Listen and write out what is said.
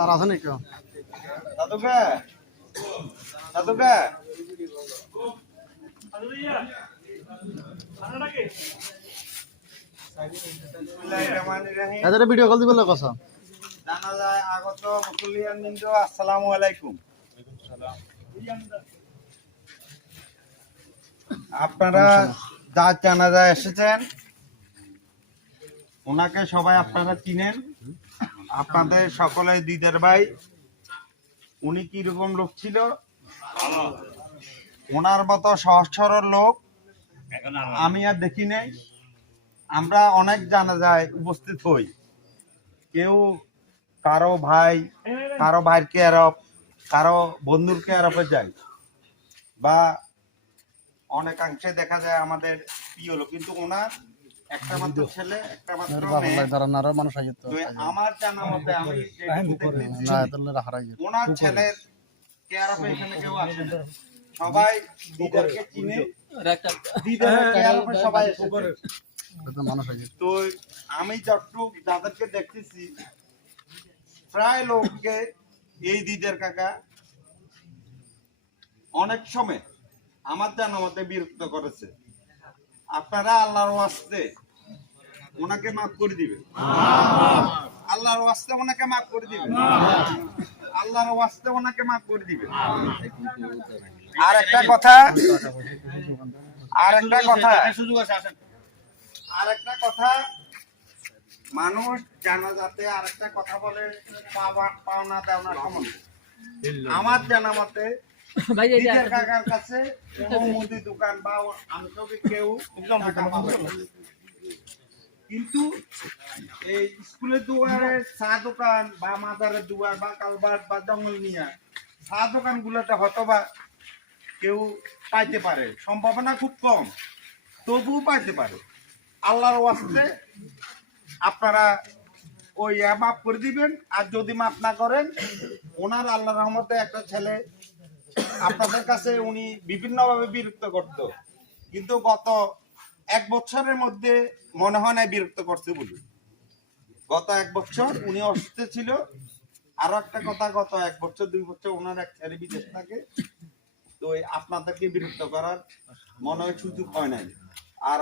আর আছে নাকি এদের ভিডিও কল দিবলে কথা জানা যায় আগত মুসলিয়ান বিন্দু আসসালামু আলাইকুম। আপনারা যা জানাজায় এসেছেন ওনাকে সবাই আপনারা চিনেন। আপনাদের সকলে দিদের ভাই। উনি কিরকম লোক ছিল? ওনার মতো সহজ সরল লোক আমি আর দেখি নাই। আমরা অনেক জানাজায় উপস্থিত হই, কেউ কারো ভাইয়ের কেয়ারফ, কারো বন্ধুর কেয়ারফে যায়, বা অনেকাংশে দেখা যায় আমাদের প্রিয় লোক, কিন্তু ওনার একটা মাত্র ছেলে, একটা মাত্র মেয়ে। আমার জানা মতে আমি ওনার ছেলের কেয়ারফে এখানে কেউ আসে না, সবাই দিদারকে চিনে, দিদারের কেয়ারফে সবাই এসেছে। তো আমি যতটুক যাদেরকে দেখতেছি প্রায় লোককে এই দিদের কাকা অনেক সময় আমার জানা মতে বিরক্ত করেছে। আপনারা আল্লাহর ওয়াস্তে ওনাকে মাফ করে দিবেন, আল্লাহর ওয়াস্তে ওনাকে মাফ করে দিবেন, আল্লাহর ওয়াস্তে ওনাকে মাফ করে দিবেন। আর একটা কথা মানুষ জানা যাতে আরেকটা কথা বলে পাওনা দেওয়ার সম্বন্ধে আমার জানা মতে কাকার কাছে মুদি দোকান বা আন্তরিক কেউ কিন্তু এই স্কুলের দুয়ারে চা দোকান বা মাজারের দুয়ার বা কালবাট বা জঙ্গল নিয়া চা দোকান গুলোতে হয়তো বা কেউ পাইতে পারে, সম্ভাবনা খুব কম, তবুও পাইতে পারে। আল্লাহর ওয়াস্তে আপনারা ওই মাফ করে দিবেন। আর যদি মাফ না করেন, ওনার আল্লাহর রহমতে একটা ছেলে আপনাদের কাছে উনি বিভিন্নভাবে বিরক্ত করত, কিন্তু গত 1 বছরের মধ্যে মনে হয় না বিরক্ত করছে বলি। গত 1 বছর উনি অসুস্থ ছিল। আরো একটা কথা, গত 1 বছর 2 বছর ওনার এক ছেলে বিদেশ থাকে, তো আপনাদেরকে বিরক্ত করার মনে হয় সুযোগ হয় নাই। আর